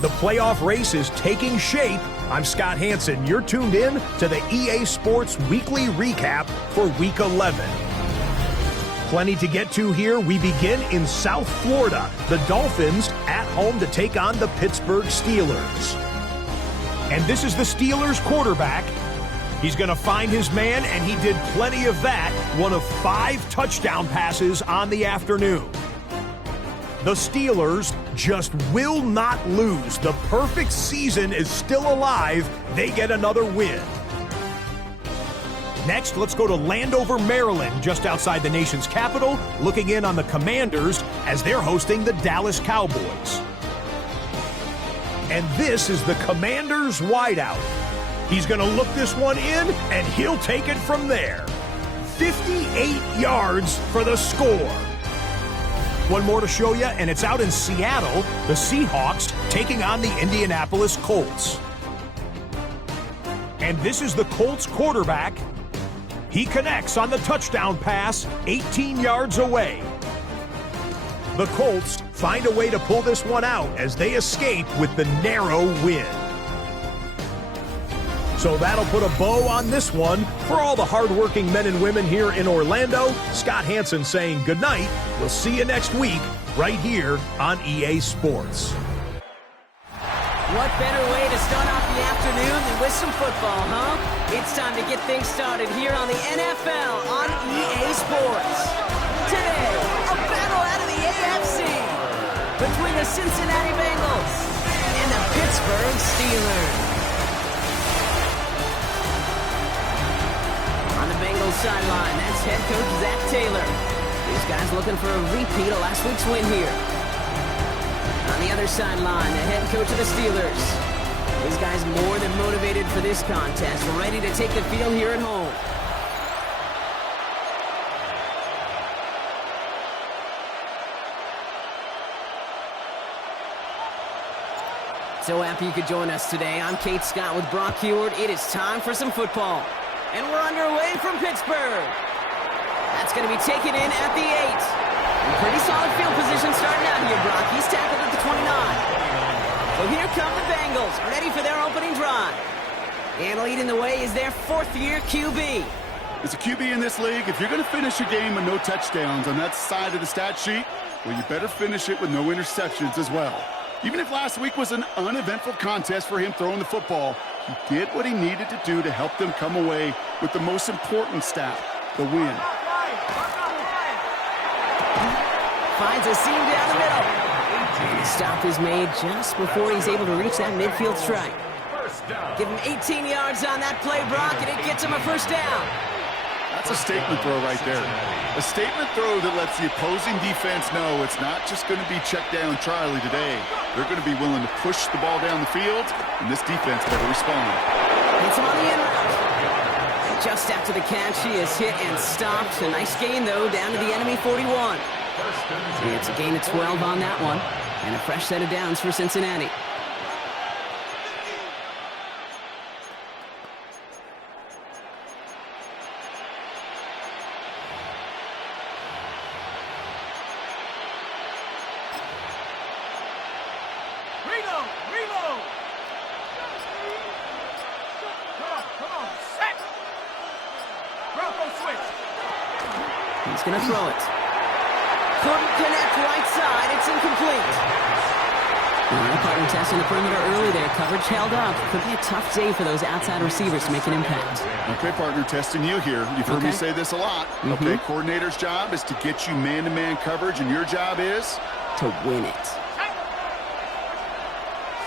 The playoff race is taking shape. I'm Scott Hansen. You're tuned in to the EA Sports Weekly Recap for Week 11. Plenty to get to here. We begin in South Florida. The Dolphins at home to take on the Pittsburgh Steelers. And this is the Steelers quarterback. He's going to find his man, and he did plenty of that. One of 5 touchdown passes on the afternoon. The Steelers just will not lose. The perfect season is still alive. They get another win. Next, let's go to Landover, Maryland, just outside the nation's capital, looking in on the Commanders as they're hosting the Dallas Cowboys. And this is the Commanders' wideout. He's going to look this one in, and he'll take it from there. 58 yards for the score. One more to show you, and it's out in Seattle, the Seahawks taking on the Indianapolis Colts. And this is the Colts quarterback. He connects on the touchdown pass 18 yards away. The Colts find a way to pull this one out as they escape with the narrow win. So that'll put a bow on this one. For all the hardworking men and women here in Orlando, Scott Hansen saying goodnight. We'll see you next week right here on EA Sports. What better way to start off the afternoon than with some football, huh? It's time to get things started here on the NFL on EA Sports. Today, a battle out of the AFC between the Cincinnati Bengals and the Pittsburgh Steelers. On the Bengals sideline, that's head coach Zach Taylor. These guys looking for a repeat of last week's win here. On the other sideline, the head coach of the Steelers. These guys more than motivated for this contest, ready to take the field here at home. So happy you could join us today. I'm Kate Scott with Brock Heward. It is time for some football. And we're underway from Pittsburgh. That's going to be taken in at the 8. And pretty solid field position starting out here, Brock. He's tackled at the 29. So here come the Bengals, ready for their opening drive. And leading the way is their 4th-year QB. As a QB in this league, if you're going to finish a game with no touchdowns on that side of the stat sheet, well, you better finish it with no interceptions as well. Even if last week was an uneventful contest for him throwing the football, he did what he needed to do to help them come away with the most important stat, the win. Finds a seam down the middle. And the stop is made just before he's able to reach that midfield strike. Give him 18 yards on that play, Brock, and it gets him a first down. That's a statement throw right there. A statement throw that lets the opposing defense know it's not just going to be check down Charlie today. They're going to be willing to push the ball down the field, and this defense better respond. It's on the end route. And just after the catch, he is hit and stopped. A nice gain, though, down to the enemy 41. It's a gain of 12 on that one, and a fresh set of downs for Cincinnati. Reload! Come on, set! Bronco switch! He's going to throw it. Couldn't connect right side. It's incomplete. All right, partner testing the perimeter early there. Coverage held up. Could be a tough day for those outside receivers to make an impact. Okay, partner, testing you here. You've heard me say this a lot. Okay, coordinator's job is to get you man-to-man coverage, and your job is? To win it.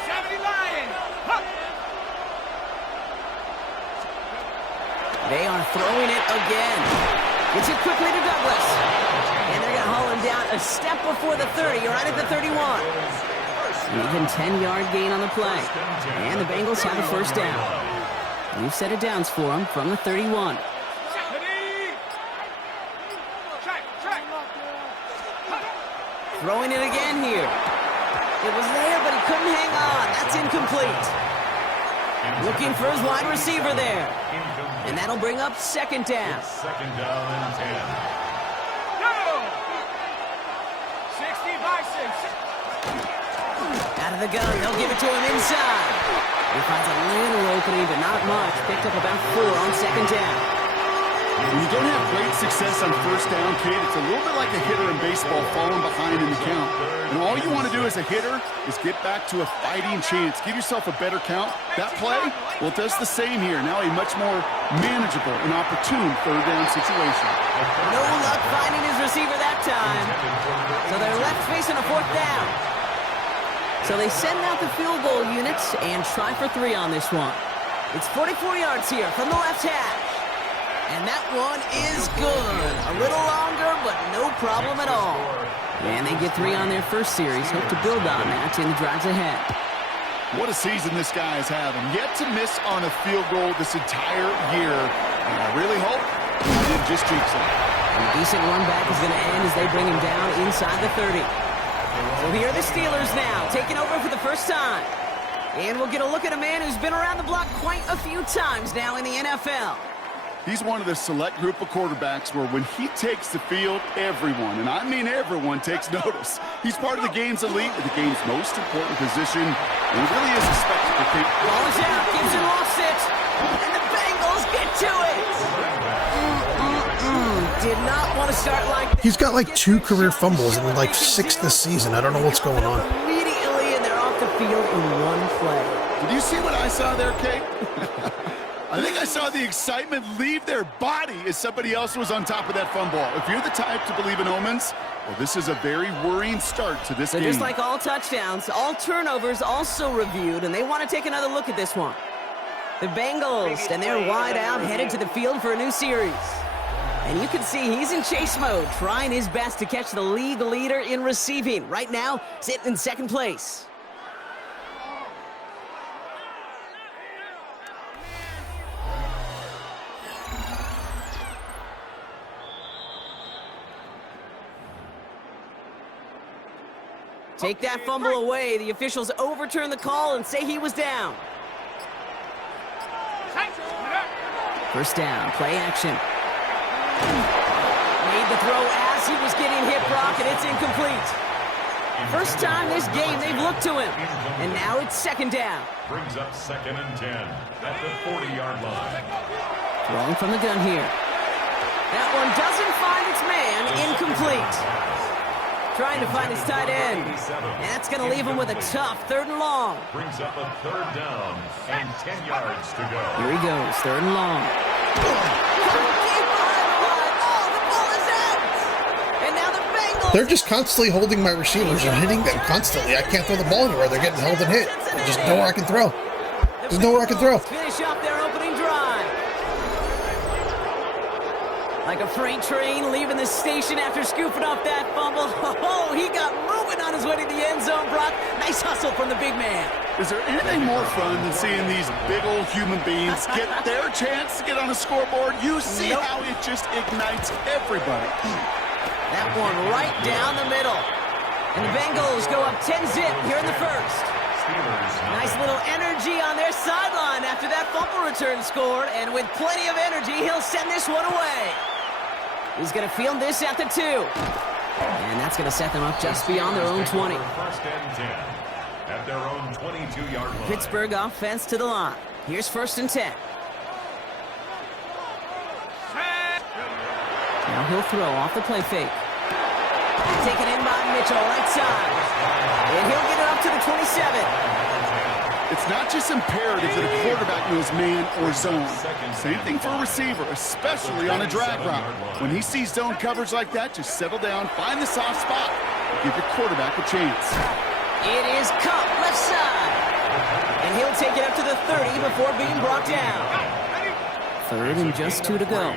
70 Lion! Hup! They are throwing it again. Gets it quickly to Douglas. And they're going to haul him down a step before the 30, right at the 31. Even 10-yard gain on the play. And the Bengals have a first down. New set of downs for them from the 31. Throwing it again here. It was there, but he couldn't hang on. That's incomplete. Looking for his wide receiver there. And that'll bring up second down. Second down and 10. Go! 60 by 6. Out of the gun, they'll give it to him inside. He finds a little opening, but not much. Picked up about 4 on second down. When you don't have great success on first down, kid, it's a little bit like a hitter in baseball falling behind in the count. And all you want to do as a hitter is get back to a fighting chance. Give yourself a better count. That play, well, it does the same here. Now a much more manageable and opportune third down situation. No luck finding his receiver that time. So they're left facing a 4th down. So they send out the field goal units and try for 3 on this one. It's 44 yards here from the left hash. And that one is good. A little longer, but no problem at all. And they get 3 on their first series. Hope to build on that in the drives ahead. What a season this guy is having. Yet to miss on a field goal this entire year. And I really hope he didn't just jinx him. And a decent run back is going to end as they bring him down inside the 30. So here are the Steelers now, taking over for the first time. And we'll get a look at a man who's been around the block quite a few times now in the NFL. He's one of the select group of quarterbacks where when he takes the field, everyone, and I mean everyone, takes notice. He's part of the game's elite, the game's most important position, and he really is a spectacle. Ball is out, Gibson lost it, and the Bengals get to it. Did not want to start like that. He's got like 2 career fumbles and like 6 this season. I don't know what's going on. Immediately, and they're off the field in one play. Did you see what I saw there, Kate? I think I saw the excitement leave their body as somebody else was on top of that fumble. If you're the type to believe in omens, well, this is a very worrying start to this game. Just like all touchdowns, all turnovers also reviewed, and they want to take another look at this one. The Bengals, and they're wide out, headed to the field for a new series. And you can see he's in chase mode, trying his best to catch the league leader in receiving. Right now, sitting in second place. Take that fumble away. The officials overturn the call and say he was down. First down, play action. Made the throw as he was getting hit, Brock, and it's incomplete. First time this game they've looked to him. And now it's second down. Brings up 2nd and 10 at the 40-yard line. Throwing from the gun here. That one doesn't find its man. Incomplete. Trying to find his tight end. And that's going to leave him with a tough 3rd and long. Brings up a 3rd down and 10 yards to go. Here he goes, 3rd and long. And now the Bengals. They're just constantly holding my receivers and hitting them constantly. I can't throw the ball anywhere. They're getting held and hit. There's just nowhere I can throw. There's nowhere I can throw. Finish off their opening drive. Like a freight train leaving the station after scooping up that fumble. Oh, he got moving on his way to the end zone, Brock. Nice hustle from the big man. Is there anything more fun than seeing these big old human beings get their chance to get on a scoreboard? You see how it just ignites everybody. That one right down the middle. And the Bengals go up 10-zip here in the first. Nice little energy on their sideline after that fumble return scored. And with plenty of energy, he'll send this one away. He's going to field this at the 2. And that's going to set them up just beyond their own 20. First and 10 at their own 22-yard line. Pittsburgh offense to the line. Here's 1st and 10. Now he'll throw off the play fake. Taken in by Mitchell, right side. And he'll get it up to the 27. It's not just imperative that a quarterback knows man or zone. Same thing for a receiver, especially on a drag route. When he sees zone coverage like that, just settle down, find the soft spot, give your quarterback a chance. It is Cup, left side. And he'll take it up to the 30 before being brought down. 3rd and just 2 to go.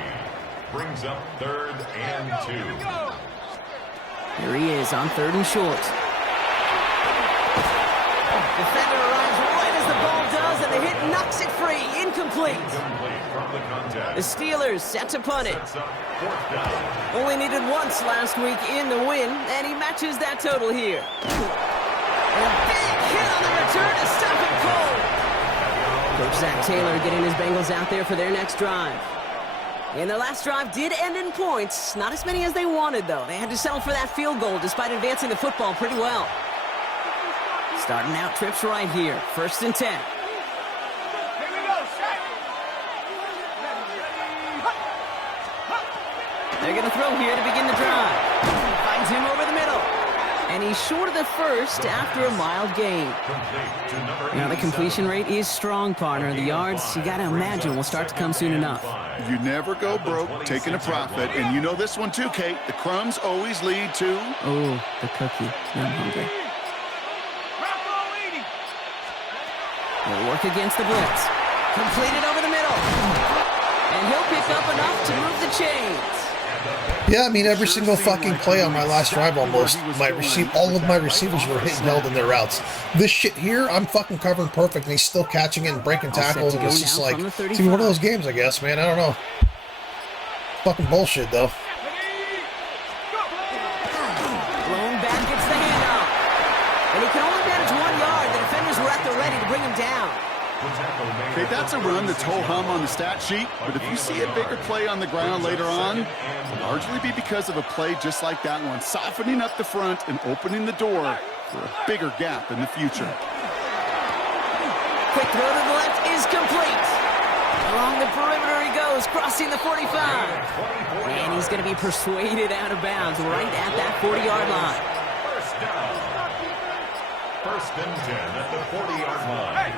Brings up 3rd and 2. Here he is on 3rd and short. Defender arrives right as the ball does, and the hit knocks it free. Incomplete. The Steelers set to punt it. Only needed once last week in the win, and he matches that total here. And a big hit on the return to stop him cold. Coach Zach Taylor getting his Bengals out there for their next drive. And their last drive did end in points. Not as many as they wanted, though. They had to settle for that field goal despite advancing the football pretty well. Starting out trips right here. 1st and 10. They're going to throw here to begin the drive. Finds him over the middle. And he's short of the first after a mild gain. Now the completion rate is strong, partner. The yards, you got to imagine, will start to come soon enough. You never go broke taking a profit. And you know this one too, Kate. The crumbs always lead to... Oh, the cookie. Now I'm hungry. They'll work against the blitz. Completed over the middle. And he'll pick up enough to move the chains. Yeah, I mean, every single fucking play on my last drive almost, all of my receivers were hit and held in their routes. This shit here, I'm fucking covering perfect, and he's still catching it and breaking tackles, and it's just like, it's one of those games, I guess, man, I don't know. Fucking bullshit, though. Blown back gets the handoff. And he can only manage 1 yard. The defenders were at the ready to bring him down. Okay, that's a run that's ho-hum on the stat sheet, but if you see a bigger play on the ground later on, it'll largely be because of a play just like that one, softening up the front and opening the door for a bigger gap in the future. Quick throw to the left is complete. Along the perimeter he goes, crossing the 45. And he's going to be persuaded out of bounds right at that 40-yard line. First down. 1st and 10 at the 40-yard line.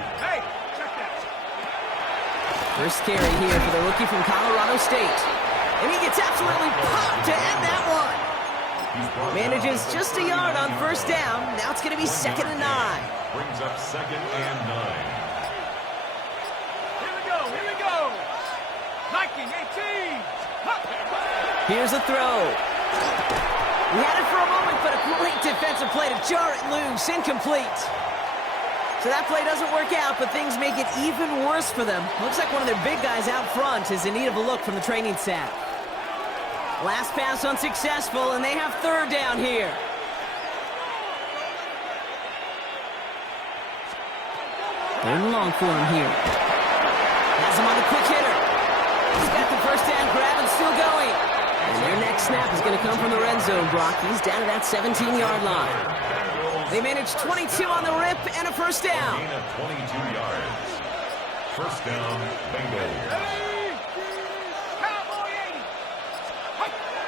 First carry here for the rookie from Colorado State. And he gets absolutely popped to end that one. Manages just a yard on 1st down. Now it's going to be 2nd and 9. Brings up 2nd and 9. Here we go. Liking 18. Here's a throw. He had it for a moment, but a great defensive play to jar it loose. Incomplete. So that play doesn't work out, but things make it even worse for them. Looks like one of their big guys out front is in need of a look from the training staff. Last pass unsuccessful, and they have 3rd down here. Third and long for him here. Has him on the quick hitter. He's got the 1st down grab and still going. And their next snap is going to come from the red zone, Brock. He's down at that 17-yard line. They managed 22 on the rip and a 1st down. Gain of 22 yards. 1st down, Bengals.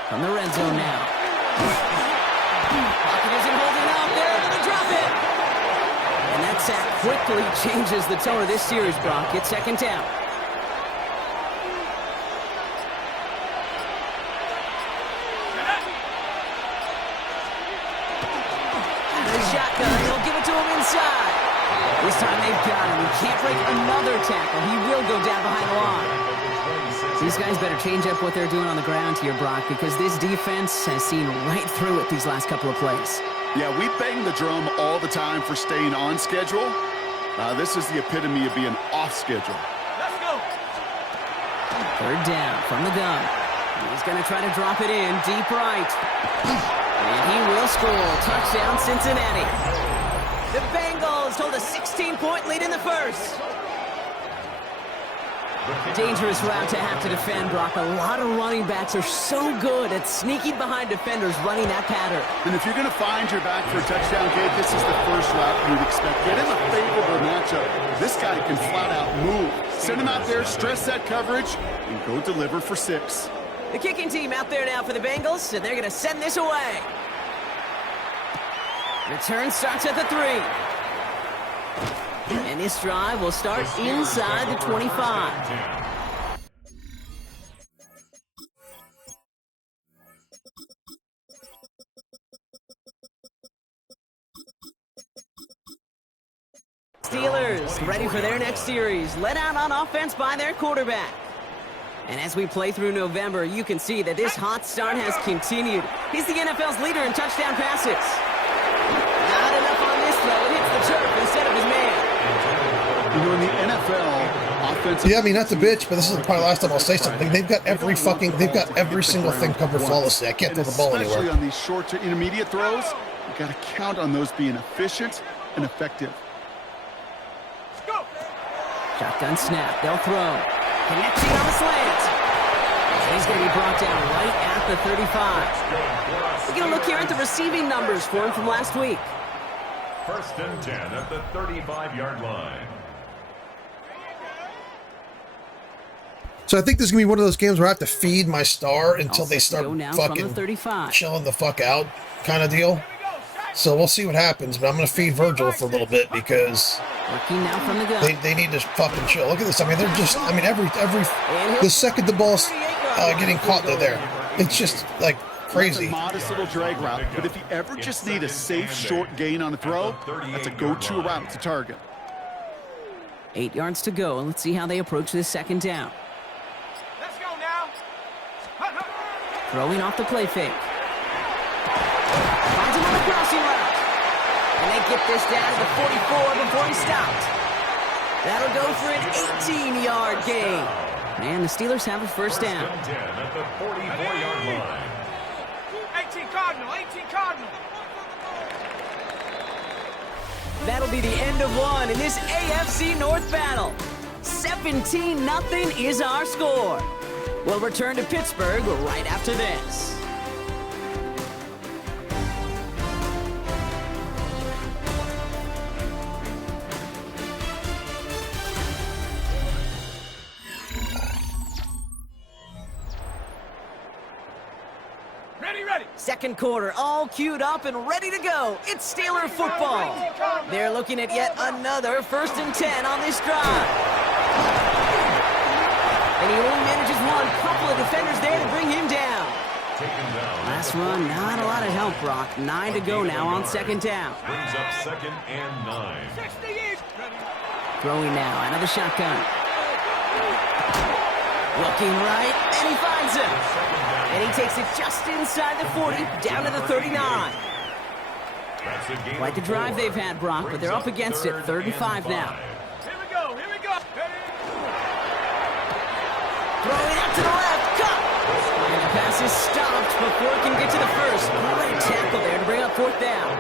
From the red zone now. Pocket isn't holding up. They're able to drop it. And that sack quickly changes the tone of this series, Brock. It's 2nd down. They'll give it to him inside. This time they've got him. He can't break another tackle. He will go down behind the line. These guys better change up what they're doing on the ground here, Brock, because this defense has seen right through it these last couple of plays. Yeah, we bang the drum all the time for staying on schedule. This is the epitome of being off schedule. Let's go. 3rd down from the gun. He's going to try to drop it in deep right. And he will score. Touchdown, Cincinnati. The Bengals hold a 16-point lead in the 1st. Dangerous route to have to defend, Brock. A lot of running backs are so good at sneaking behind defenders running that pattern. And if you're going to find your back for a touchdown, Gabe, this is the first route you'd expect. Get him a favorable matchup. This guy can flat out move. Send him out there, stress that coverage, and go deliver for 6. The kicking team out there now for the Bengals, and they're going to send this away. Return starts at the 3. And this drive will start inside the 25. Steelers ready for their next series, led out on offense by their quarterback. And as we play through November, you can see that this hot start has continued. He's the NFL's leader in touchdown passes. Not enough on this throw. It hits the turf instead of his man. You know, in the NFL, offensive... Yeah, I mean, not to bitch, but this is probably the last time I'll say something. They've got every single thing covered flawlessly. I can't throw the ball anywhere. Especially on these short to intermediate throws, you got to count on those being efficient and effective. Shotgun snap. They'll throw. Connecting on the slant. And he's going to be brought down right at the 35. We're going to look here at the receiving numbers for him from last week. First and 10 at the 35-yard line. So I think this is going to be one of those games where I have to feed my star until they start fucking 35. chilling the fuck out kind of deal. So we'll see what happens, but I'm going to feed Virgil for a little bit because Working now from the gun. they need to fucking chill. Look at this. I mean, they're just, I mean, every the second the ball's getting caught, they're there. It's just like crazy. That's a modest little drag route, but if you ever just need a safe short gain on a throw, that's a go-to route to target. 8 yards to go. Let's see how they approach this second down. Let's go now. Throwing off the play fake. Finds him on the crossing route. And they get this down to the 44 before he stopped. That'll go for an 18-yard gain. And the Steelers have a first down. First and 10 at the 44-yard line. 18 Cardinal, 18 Cardinal. That'll be the end of one in this AFC North battle. 17-0 is our score. We'll return to Pittsburgh right after this. Ready. Second quarter, all queued up and ready to go. It's Steeler football. They're looking at yet another first and 10 on this drive. And he only manages one. Couple of defenders there to bring him down. Last run, not a lot of help, Brock. 9 to go now on second down. Brings up second and 9. 60 east. Throwing now, another shotgun. Looking right, and he finds him. And he takes it just inside the 40, down to the 39. Quite the drive they've had, Brock, but they're up against it. 3rd and 5 now. Here we go. Throwing out to the left, cut! And the pass is stopped before it can get to the first. Great tackle there to bring up 4th down.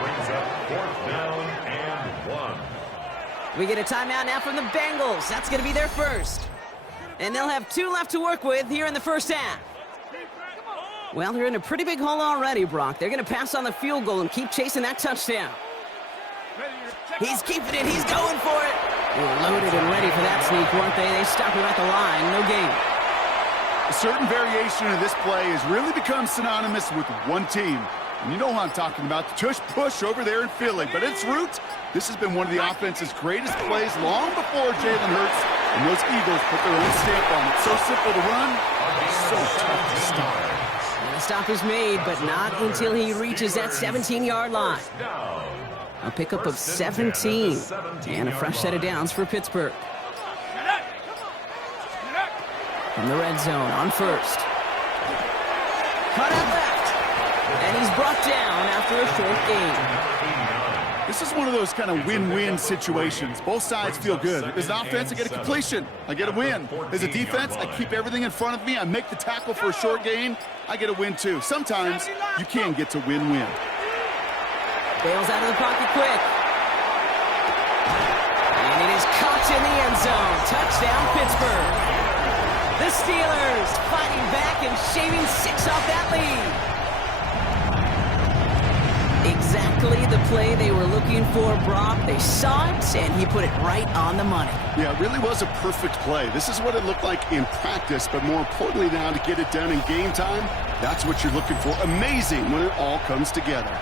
Brings up 4th down and 1. We get a timeout now from the Bengals. That's going to be their first. And they'll have 2 left to work with here in the first half. Well, they're in a pretty big hole already, Brock. They're going to pass on the field goal and keep chasing that touchdown. He's keeping it. He's going for it. They were loaded and ready for that sneak, weren't they? They stop him at the line. No gain. A certain variation of this play has really become synonymous with one team. And you know who I'm talking about, the tush push over there in Philly. But its roots, this has been one of the offense's greatest plays long before Jalen Hurts and those Eagles put their own stamp on it. So simple to run, so tough to stop. And the stop is made, but not until he reaches that 17-yard line. A pickup of 17, and a fresh set of downs for Pittsburgh. From the red zone on first. Cut out left, and he's brought down after a short gain. This is one of those kind of win-win situations. Both sides feel good. As an offense, I get a completion. I get a win. As a defense, I keep everything in front of me. I make the tackle for a short gain. I get a win, too. Sometimes you can get to win-win. Bails out of the pocket quick. And it is caught in the end zone. Touchdown, Pittsburgh. The Steelers fighting back and shaving 6 off that lead. Exactly the play they were looking for, Brock. They saw it, and he put it right on the money. Yeah, it really was a perfect play. This is what it looked like in practice, but more importantly now to get it done in game time, that's what you're looking for. Amazing when it all comes together.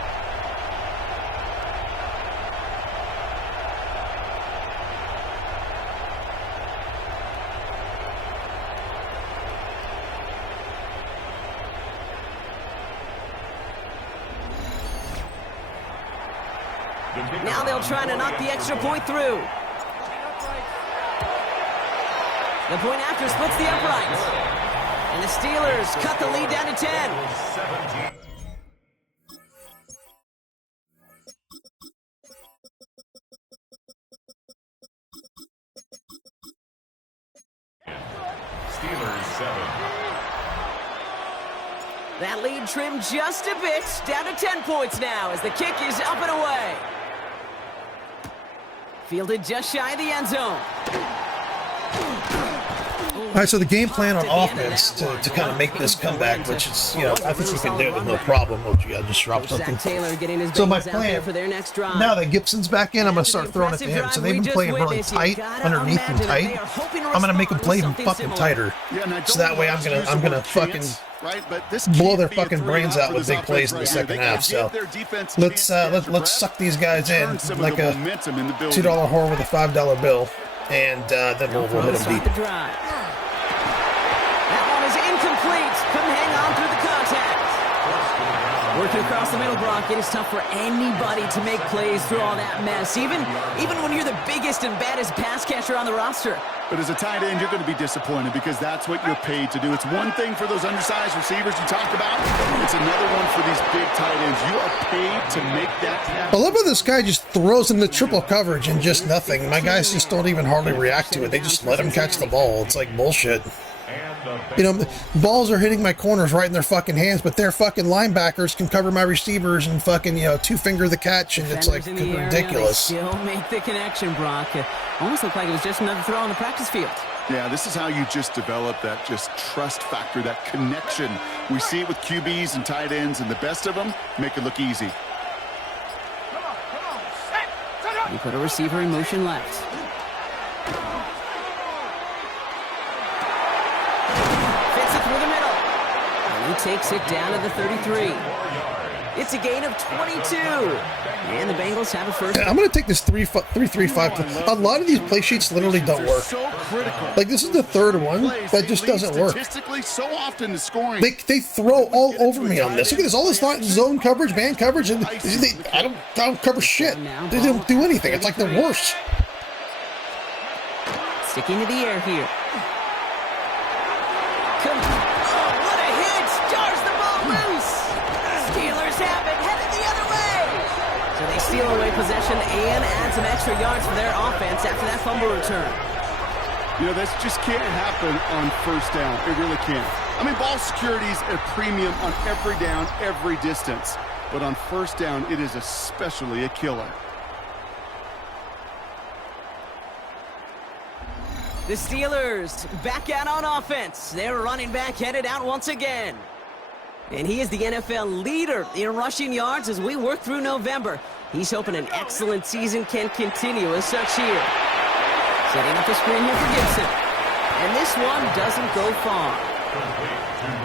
Now they'll try to knock the extra point through. The point after splits the uprights. And the Steelers cut the lead down to 10. Steelers 7. That lead trimmed just a bit, down to 10 points now as the kick is up and away. Fielded just shy of the end zone. right, so the game plan on offense to kind of make this comeback, which is, you know, I think you can do it with no problem. Oh, gee, I just dropped something. So my plan, now that Gibson's back in, I'm going to start throwing it to him. So they've been playing really tight, underneath and tight. I'm going to make them play even fucking tighter. So that way I'm gonna fucking blow their fucking brains out with big plays in the second half. So let's suck these guys in like a $2 whore with a $5 bill, and then we'll hit them deep. That one is incomplete. Couldn't hang on through the contact. Working across the middle, Brock, it is tough for anybody to make plays through all that mess, even when you're the biggest and baddest pass catcher on the roster. But as a tight end, you're going to be disappointed because that's what you're paid to do. It's one thing for those undersized receivers you talked about. It's another one for these big tight ends. You are paid to make that happen. I love how this guy just throws into triple coverage and just nothing. My guys just don't even hardly react to it. They just let him catch the ball. It's like bullshit. You know, balls are hitting my corners right in their fucking hands, but their fucking linebackers can cover my receivers and fucking, you know, two-finger the catch, and it's like ridiculous. Still make the connection, Brock. Almost looked like it was just another throw on the practice field. Yeah, this is how you just develop that just trust factor, that connection. We see it with QBs and tight ends, and the best of them make it look easy. You put a receiver in motion left. He takes it down to the 33. It's a gain of 22. And the Bengals have a first. I'm going to take this 3-3-5. A lot of these play sheets literally don't work. Like, this is the third one that just doesn't work. They throw all over me on this. Look at this. All this zone coverage, man coverage, and I don't cover shit. They don't do anything. It's like the worst. Sticking to the air here. Steal away possession and add some extra yards for their offense after that fumble return. You know, this just can't happen on first down. It really can't. I mean, ball security's a premium on every down, every distance. But on first down, it is especially a killer. The Steelers back out on offense. Their running back headed out once again. And he is the NFL leader in rushing yards as we work through November. He's hoping an excellent season can continue as such here. Setting up the screen here for Gibson. And this one doesn't go far.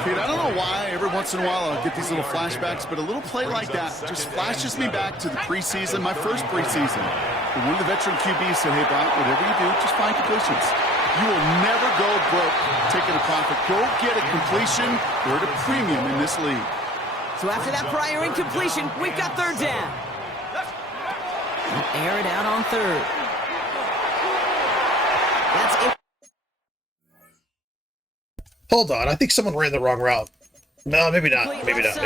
Kid, I don't know why every once in a while I'll get these little flashbacks, but a little play like that just flashes me back to the preseason, my first preseason. And one of the veteran QBs said, hey, Brock, whatever you do, just find completions. You will never go broke taking a profit. Go get a completion. We're at a premium in this league. So after that prior incompletion, we've got third down. We'll air it out on third. That's it. Hold on, I think someone ran the wrong route. No, maybe not. Maybe not.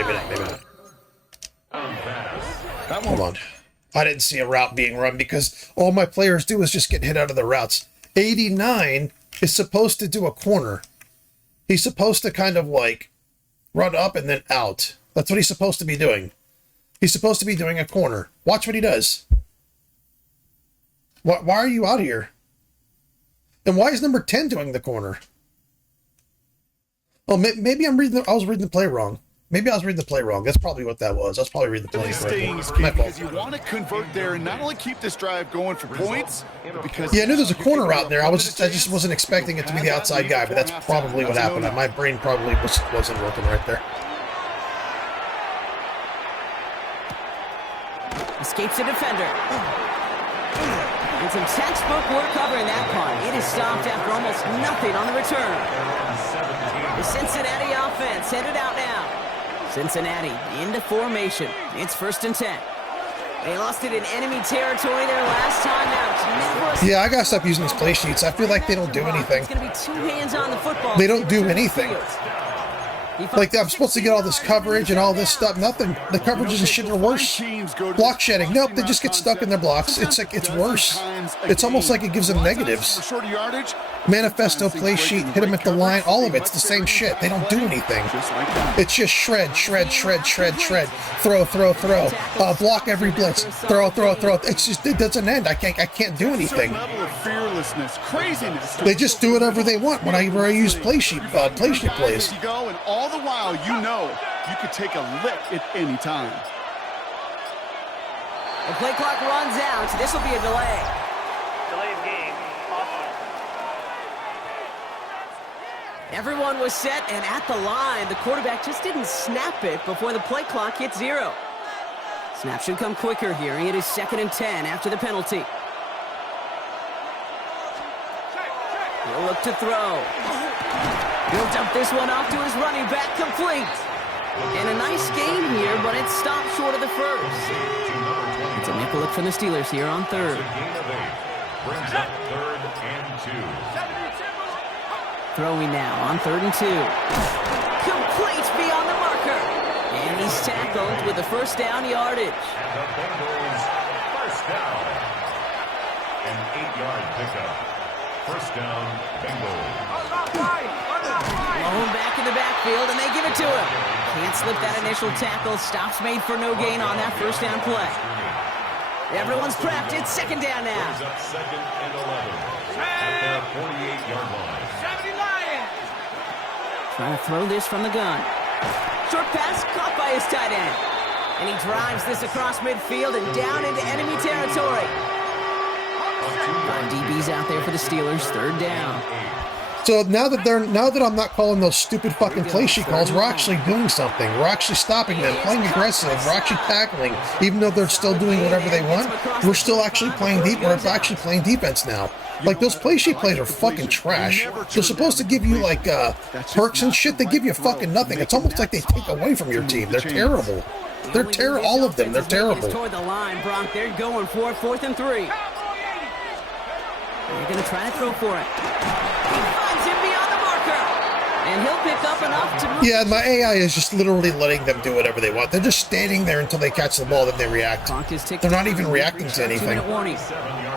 Hold on. I didn't see a route being run because all my players do is just get hit out of the routes. 89 is supposed to do a corner. He's supposed to kind of like run up and then out. That's what he's supposed to be doing. He's supposed to be doing a corner. Watch what he does. Why are you out here? And why is number 10 doing the corner? Oh, maybe I was reading the play wrong. Maybe I was reading the play wrong. That's probably what that was. I was probably reading the play wrong. Because you want to convert there and not only keep this drive going for points, but because I knew there's a corner out there. I just wasn't expecting it to be the outside guy, but that's probably what happened. My brain probably wasn't working right there. Escapes a defender. And some textbook work covering that punt. It is stopped after almost nothing on the return. The Cincinnati offense headed out now. Cincinnati into formation. It's 1st and 10. They lost it in enemy territory their last time out. Yeah, I gotta stop using these play sheets. I feel like they don't do anything. It's gonna be 2 hands on the football. They don't do anything. Like, I'm supposed to get all this coverage and all this stuff. Nothing. The coverages and shit are worse. Block shedding. Nope, they just get stuck in their blocks. It's like, it's worse. It's almost like it gives them negatives. Shorter yardage, Manifesto, play sheet, hit him at the line, all of it's the same shit. They don't do anything. It's just shred, shred, shred, shred, shred. Throw, throw, throw. Block every blitz. Throw, throw, throw. It's just, it doesn't end. I can't do anything. Level of fearlessness, craziness. They just do whatever they want when I use play sheet plays. You go, and all the while, you know you could take a lick at any time. The play clock runs out. This will be a delay. Delay of game. Everyone was set and at the line. The quarterback just didn't snap it before the play clock hit 0. Snap should come quicker here. It is 2nd and 10 after the penalty. He'll look to throw. He'll dump this one off to his running back, complete. And a nice game here, but it stopped short of the first. It's a nickel look from the Steelers here on 3rd. Brings up 3rd and 2. Throwing now on 3rd and 2. Complete beyond the marker. And he's tackled with the first down yardage. And the Bengals first down. An 8-yard pickup. First down, Bengals. Blown back in the backfield, and they give it to him. Can't slip that initial tackle. Stops made for no gain on that first down play. Everyone's prepped. It's 2nd down now. Brings up 2nd and 11 at their 48-yard line. Trying to throw this from the gun. Short pass caught by his tight end. And he drives this across midfield and down into enemy territory. 5 DBs out there for the Steelers. 3rd down. So now that I'm not calling those stupid fucking play sheet calls, we're actually doing something. We're actually stopping them, playing aggressive. We're actually tackling, even though they're still doing whatever they want. We're still actually playing deep. We're actually playing defense now. Like, those play sheet plays are fucking trash. They're supposed to give you, like, perks and shit. They give you fucking nothing. It's almost like they take away from your team. They're terrible. They're terrible. All of them. They're terrible. Toward the line, Brock. They're going for it. 4th and 3. They're going to try to throw for it. He finds him beyond the marker. And he'll pick up enough to move. Yeah, my AI is just literally letting them do whatever they want. They're just standing there until they catch the ball, then they react. They're not even reacting to anything.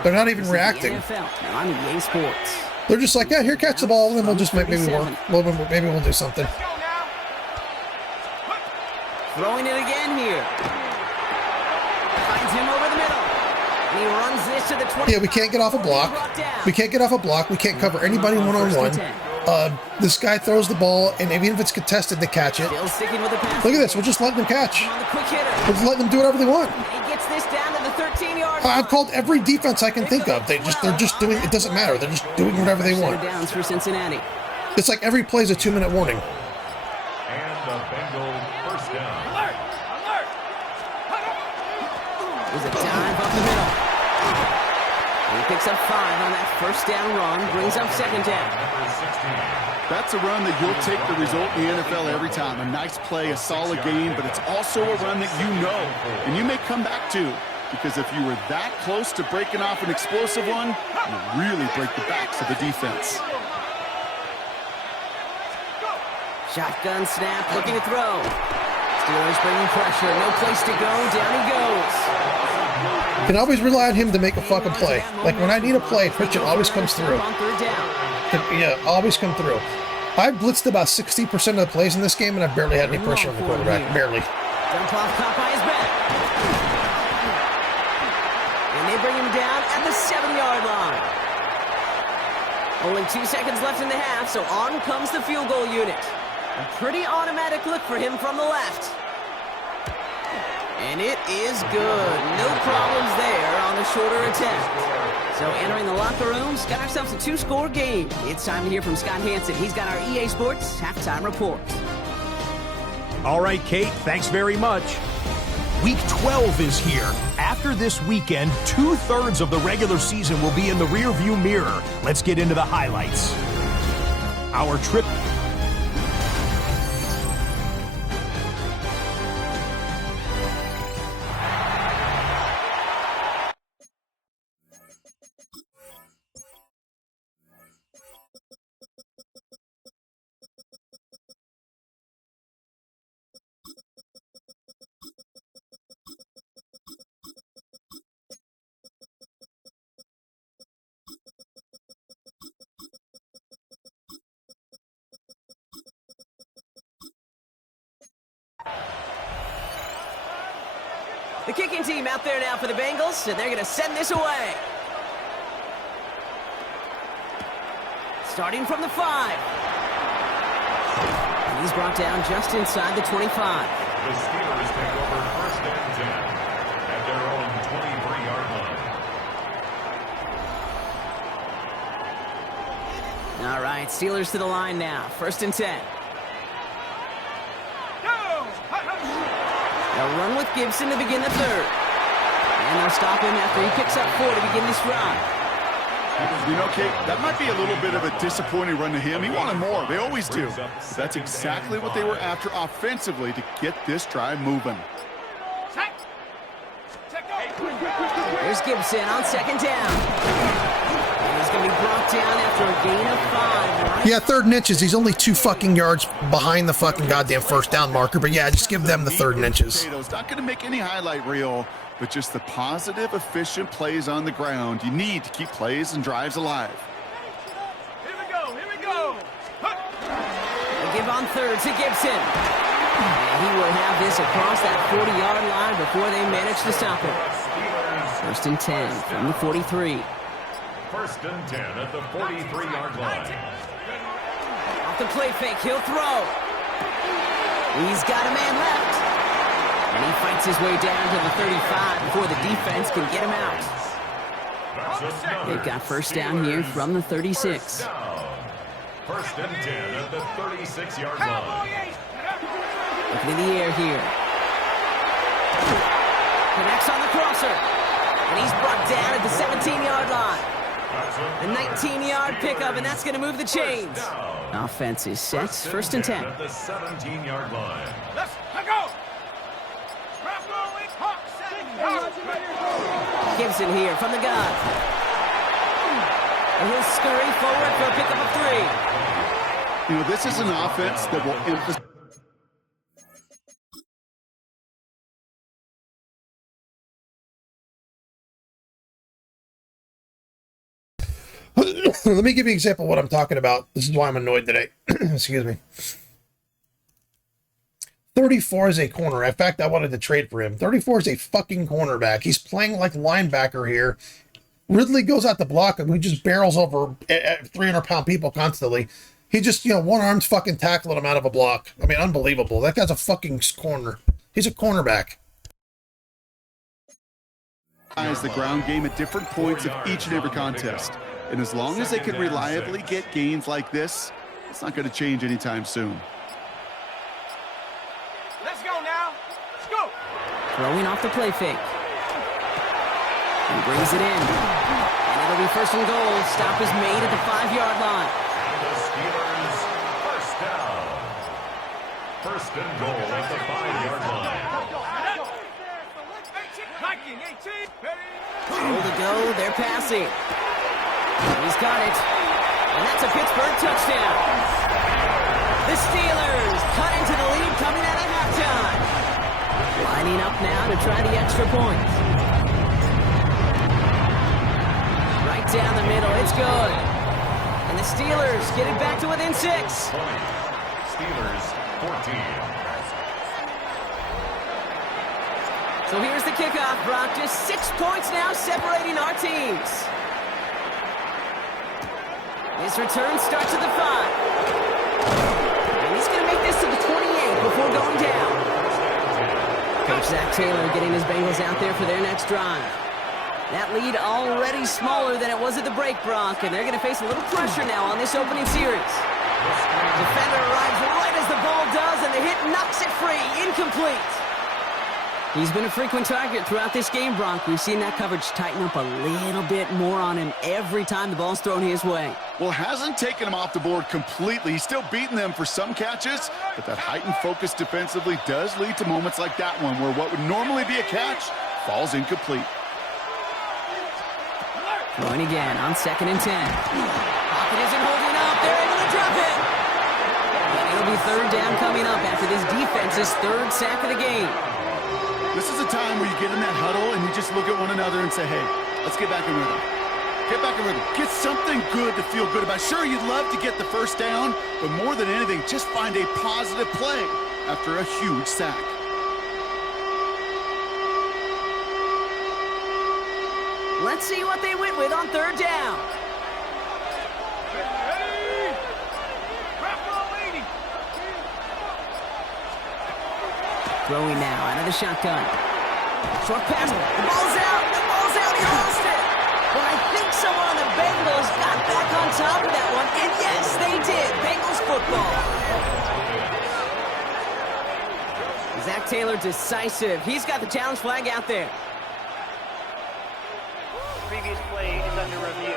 They're not even reacting. Now on EA Sports. They're just like, yeah, here, catch the ball, and then we'll just maybe work. Maybe we'll do something. Throwing it again here. Finds him over the middle. And he runs this to the 20. Yeah, we can't get off a block. We can't get off a block. We can't cover anybody one-on-one. This guy throws the ball, and even if it's contested, they catch it. Still sticking with the pass. Look at this. We're just letting them catch. On the quick hitter. We're just letting them do whatever they want. He gets this down to the 13-yard line. I've called every defense I can think of. They're just doing. It doesn't matter. They're just doing whatever they want. Downs for Cincinnati. It's like every play is a 2-minute warning. And the Bengals first down. There's a dive up the middle. He picks up 5 on that first down run. Brings up 2nd down. Number 16. That's a run that you'll take the result in the NFL every time. A nice play, a solid game, but it's also a run that you know and you may come back to, because if you were that close to breaking off an explosive one, you really break the backs of the defense. Shotgun snap, looking to throw. Steelers bringing pressure, no place to go, down he goes. Can always rely on him to make a fucking play. Like, when I need a play, Pritchett always comes through. On 3rd down. Yeah, always come through. I've blitzed about 60% of the plays in this game, and I've barely had any pressure on the quarterback. Barely. Dump off, caught by his back. And they bring him down at the 7-yard line. Only 2 seconds left in the half, so on comes the field goal unit. A pretty automatic look for him from the left. And it is good. No problems there on the shorter attempt. So entering the locker rooms, got ourselves a 2-score game. It's time to hear from Scott Hansen. He's got our EA Sports halftime report. All right, Kate, thanks very much. Week 12 is here. After this weekend, 2/3 of the regular season will be in the rearview mirror. Let's get into the highlights. Our trip The kicking team out there now for the Bengals, and they're going to send this away. Starting from the 5. And he's brought down just inside the 25. The Steelers take over first and 10 at their own 23-yard line. All right, Steelers to the line now. First and 10. They'll run with Gibson to begin the third. And they'll stop him after he picks up 4 to begin this drive. You know, Kate, that might be a little bit of a disappointing run to him. He wanted more. They always do. That's exactly what they were after offensively to get this drive moving. There's Gibson on second down. And he's going to be brought down after a gain of 5. Yeah, 3rd and inches. He's only 2 fucking yards behind the fucking goddamn first down marker. But yeah, just give them the 3rd and inches. Not going to make any highlight reel, but just the positive, efficient plays on the ground. You need to keep plays and drives alive. Here we go, here we go. They give on third to Gibson. And he will have this across that 40-yard line before they manage to stop him. First and 10 from the 43. First and 10 at the 43-yard line. Off the play fake, he'll throw. He's got a man left. And he fights his way down to the 35 before the defense can get him out. They've got first down here from the 36. First and 10 at the 36-yard line. Looking in the air here. Connects on the crosser. And he's brought down at the 17-yard line. A 19-yard pickup, and that's going to move the chains. Offense is set. First and 10. At the 17-yard line. Let's go. Gibson here from the gun. And he'll scurry forward for a pickup of 3. You know, this is an offense that will emphasize. Let me give you an example of what I'm talking about. This is why I'm annoyed today. Excuse me. 34 is a corner. In fact, I wanted to trade for him. 34 is a fucking cornerback. He's playing like linebacker here. Ridley goes out to block him. He just barrels over 300-pound people constantly. He just, one-armed fucking tackling him out of a block. I mean, unbelievable. That guy's a fucking corner. He's a cornerback. The ground game at different points of each and every contest. And as long as they can reliably get gains like this, it's not going to change anytime soon. Let's go now. Let's go. Throwing off the play fake. He brings it in. And it'll be first and goal. Stop is made at the 5-yard line. The Steelers first down. First and goal at the 5-yard line. 18. Goal to go. They're passing. He's got it. And that's a Pittsburgh touchdown. The Steelers cut into the lead coming out of halftime. Lining up now to try the extra point. Right down the middle. It's good. And the Steelers get it back to within 6. 20. Steelers 14. So here's the kickoff, Brock. Just 6 points now separating our teams. His return starts at the 5. And he's going to make this to the 28 before going down. Coach Zach Taylor getting his Bengals out there for their next drive. That lead already smaller than it was at the break, Brock, and they're going to face a little pressure now on this opening series. Defender arrives right as the ball does, and the hit knocks it free. Incomplete. He's been a frequent target throughout this game, Brock. We've seen that coverage tighten up a little bit more on him every time the ball's thrown his way. Well, hasn't taken him off the board completely. He's still beating them for some catches, but that heightened focus defensively does lead to moments like that one where what would normally be a catch falls incomplete. Throwing again on second and 10. Pocket isn't holding up. They're able to drop it. And it'll be third down coming up after this defense's 3rd sack of the game. This is a time where you get in that huddle and you just look at one another and say, hey, let's get back in rhythm. Get back in rhythm. Get something good to feel good about. Sure, you'd love to get the first down, but more than anything, just find a positive play after a huge sack. Let's see what they went with on third down. Ready? Wrap roll 80. Throwing now out of the shotgun. Short pass. The ball's out. The ball's out. He lost it. But I think someone on the Bengals got back on top of that one. And yes, they did. Bengals football. Zach Taylor decisive. He's got the challenge flag out there. Previous play is under review.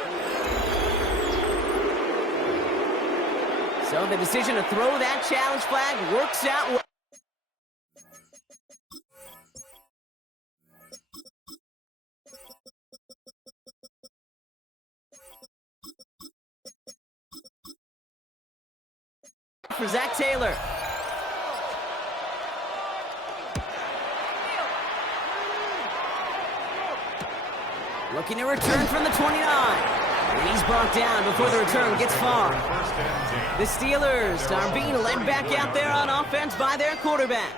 So the decision to throw that challenge flag works out well. For Zach Taylor. Looking to return from the 29. And he's brought down before the return gets far. The Steelers are being led back out there on offense by their quarterback.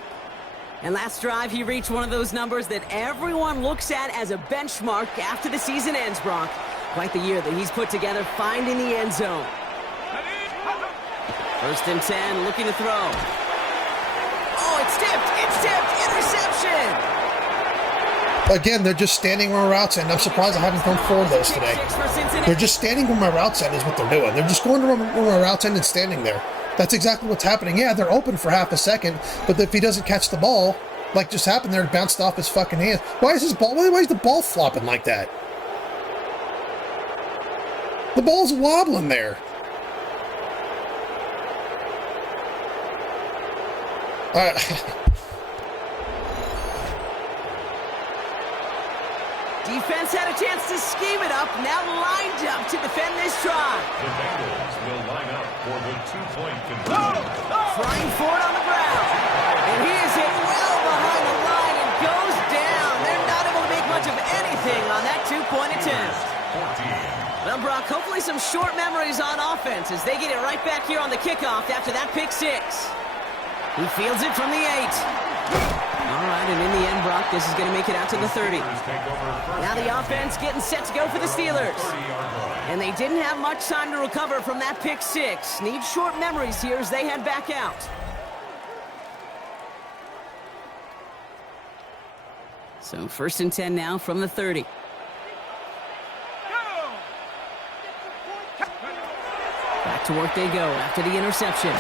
And last drive, he reached one of those numbers that everyone looks at as a benchmark after the season ends, Brock. Quite the year that he's put together finding the end zone. First and 10, looking to throw. Oh, it's tipped! It's tipped! Interception! Again, they're just standing where my routes end. I'm surprised I haven't thrown 4 of those today. They're just standing where my routes end is what they're doing. They're just going to where my routes end and standing there. That's exactly what's happening. Yeah, they're open for half a second, but if he doesn't catch the ball, like just happened there, it bounced off his fucking hand. Why is the ball flopping like that? The ball's wobbling there. Defense had a chance to scheme it up, now lined up to defend this drive. The Bengals will line up for the 2-point conversion. Trying for it on the ground. And he is hit well behind the line and goes down. They're not able to make much of anything on that 2-point attempt. 14. Well, Brock, hopefully some short memories on offense as they get it right back here on the kickoff after that pick 6. He fields it from the 8. All right, and in the end, Brock, this is going to make it out to the 30. Now the offense getting set to go for the Steelers. And they didn't have much time to recover from that pick 6. Need short memories here as they head back out. So first and 10 now from the 30. Back to work they go after the interception.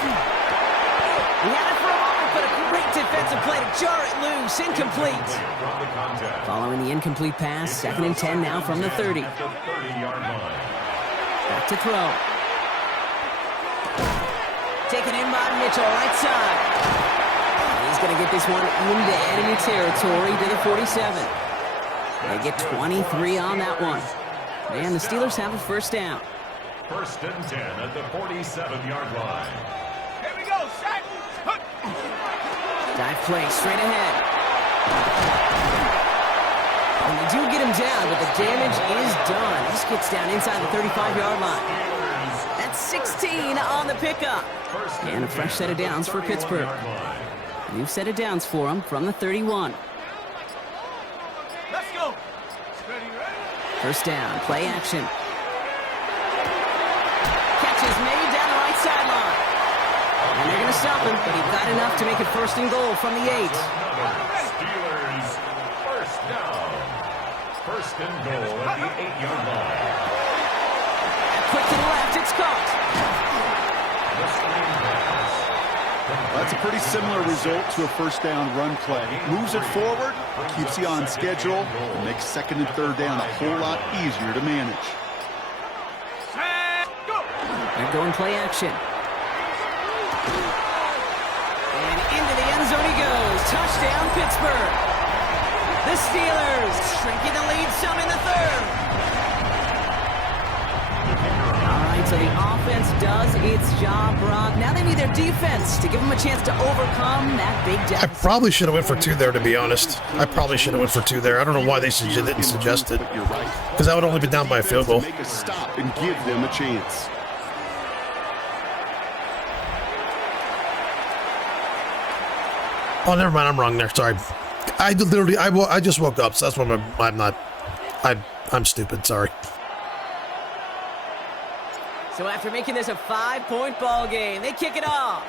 He had it for a moment, but a great defensive play to jar it loose. Incomplete. Following the incomplete pass, second and 10 now from the 30. Back to throw. Taken in by Mitchell, right side. He's going to get this one into enemy territory to the 47. They get 23 on that one. And the Steelers have a first down. First and 10 at the 47-yard line. Here we go, Shaq. Dive play straight ahead. And they do get him down, but the damage is done. This gets down inside the 35-yard line. That's 16 on the pickup. And a fresh set of downs for Pittsburgh. New set of downs for him from the 31. Let's go. Ready, ready. First down, play action. Catch is made down the right sideline. And they're going to stop him, but he got enough to make it first and goal from the 8. Steelers first down. First and goal at the 8-yard line. Quick to the left, it's caught. The screen pass. That's a pretty similar result to a first down run play. Moves it forward, keeps you on schedule, and makes second and third down a whole lot easier to manage. They're going play action. And into the end zone he goes. Touchdown, Pittsburgh. The Steelers shrinking the lead some in the third. All right, so the offense does its job, Brock. Now they need their defense to give them a chance to overcome that big deficit. I probably should have went for 2 there, to be honest. I probably should have went for 2 there. I don't know why they didn't suggest it. You're right. Because I would only be down by a field goal. Make a stop and give them a chance. Oh, never mind. I'm wrong there. Sorry. I just woke up, so that's why I'm stupid, sorry. So after making this a 5-point ball game, they kick it off.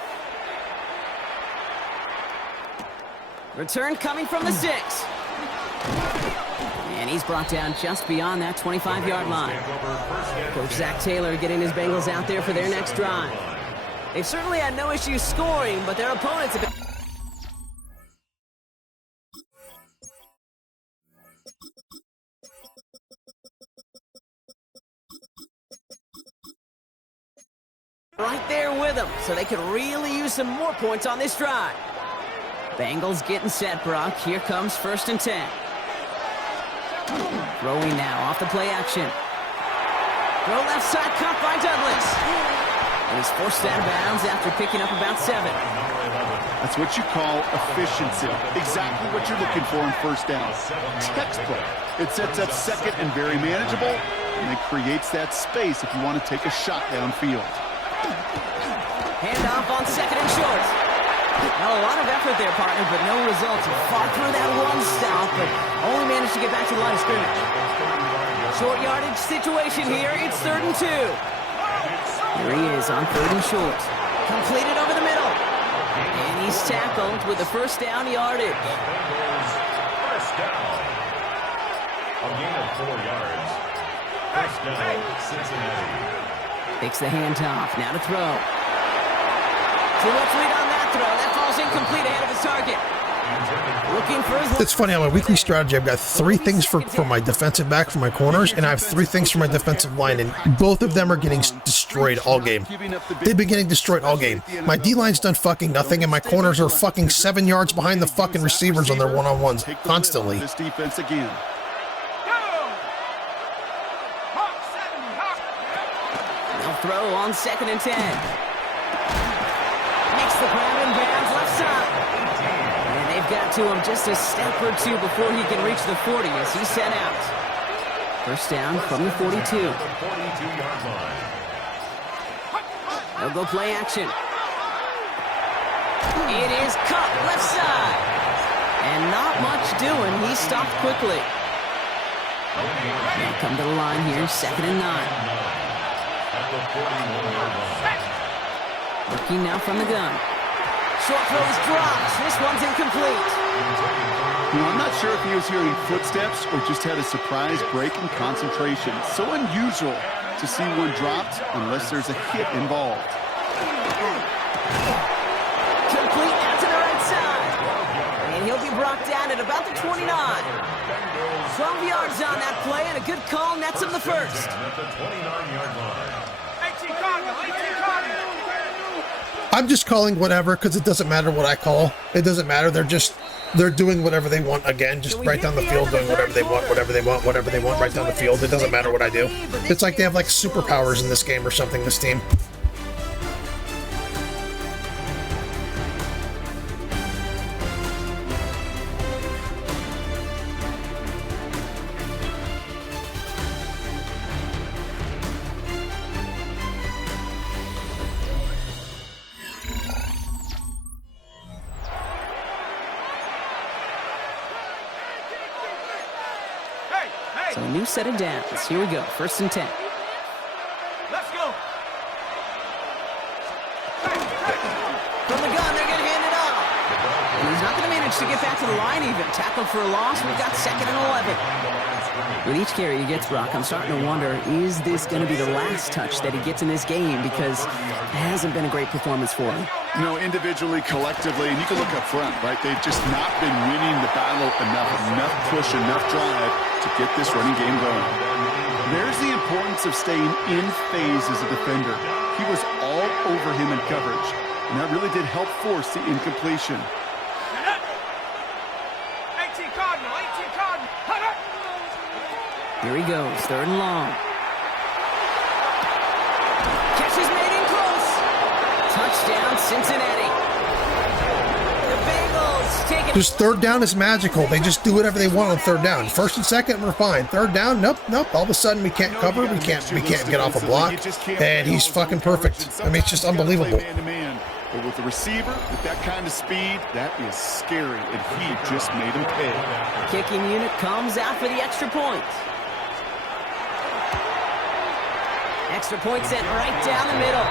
Return coming from the 6. And he's brought down just beyond that 25-yard line. Coach Zach Taylor getting his Bengals out there for their next drive. They've certainly had no issues scoring, but their opponents have been... right there with them, so they could really use some more points on this drive. Bengals getting set, Brock. Here comes 1st and 10. Throwing now off the play action. Throw left side, caught by Douglas. And he's forced out of bounds after picking up about 7. That's what you call efficiency. Exactly what you're looking for in 1st down. Textbook. It sets up 2nd and very manageable, and it creates that space if you want to take a shot downfield. Handoff on 2nd and short. Now a lot of effort there, partner, but no results. He fought through that one stop, but only managed to get back to the line of scrimmage. Short yardage situation here. It's 3rd and 2. Here he is on 3rd and short. Completed over the middle. And he's tackled with the 1st down yardage. First down. A gain of 4 yards. First down, Cincinnati. Takes the handoff. Now to throw. Too much lead on that throw. That falls incomplete ahead of his target. Looking for his... It's funny, on my weekly strategy, I've got 3 things for my defensive back, for my corners, and I have 3 things for my defensive line, and both of them are getting destroyed all game. They've been getting destroyed all game. My D-line's done fucking nothing, and my corners are fucking 7 yards behind the fucking receivers on their one-on-ones constantly. This defense again. Throw on 2nd and 10. Makes the grab in bounds left side. And they've got to him just a step or 2 before he can reach the 40 as he's sent out. 1st down from the 42. They'll go play action. It is cut left side. And not much doing. He stopped quickly. They'll come to the line here, 2nd and 9. Working now from the gun. Short throw is dropped. This one's incomplete. I'm not sure if he was hearing footsteps or just had a surprise break in concentration. So unusual to see one dropped unless there's a hit involved. Complete out to the right side. And he'll be brought down at about the 29. 12 yards on that play, and a good call nets him the 1st. I'm just calling whatever because it doesn't matter what I call. It doesn't matter. They're doing whatever they want again, just right down the field, doing whatever they want right down the field. It doesn't matter what I do. It's like they have like superpowers in this game or something, this team. So a new set of downs. Here we go. 1st and 10. Let's go. From the gun, they're going to hand it off. And he's not going to manage to get back to the line even. Tackled for a loss. We've got 2nd and 11. With each carry he gets, Brock, I'm starting to wonder, is this going to be the last touch that he gets in this game? Because it hasn't been a great performance for him. You know, individually, collectively, and you can look up front, right? They've just not been winning the battle enough push, enough drive to get this running game going. There's the importance of staying in phase as a defender. He was all over him in coverage, and that really did help force the incompletion. 18 Cardinal, 18 Cardinal. Here he goes, 3rd and long. Catch is made in close. Touchdown, Cincinnati. The Bengals take it. Just 3rd down is magical. They just do whatever they want on 3rd down. 1st and 2nd, we're fine. 3rd down, nope. All of a sudden, we can't cover. We can't get off a block, and he's fucking perfect. I mean, it's just unbelievable. But with the receiver, with that kind of speed, that is scary, and he just made him pay. Kicking unit comes out for the extra point. Extra point sent right down the middle.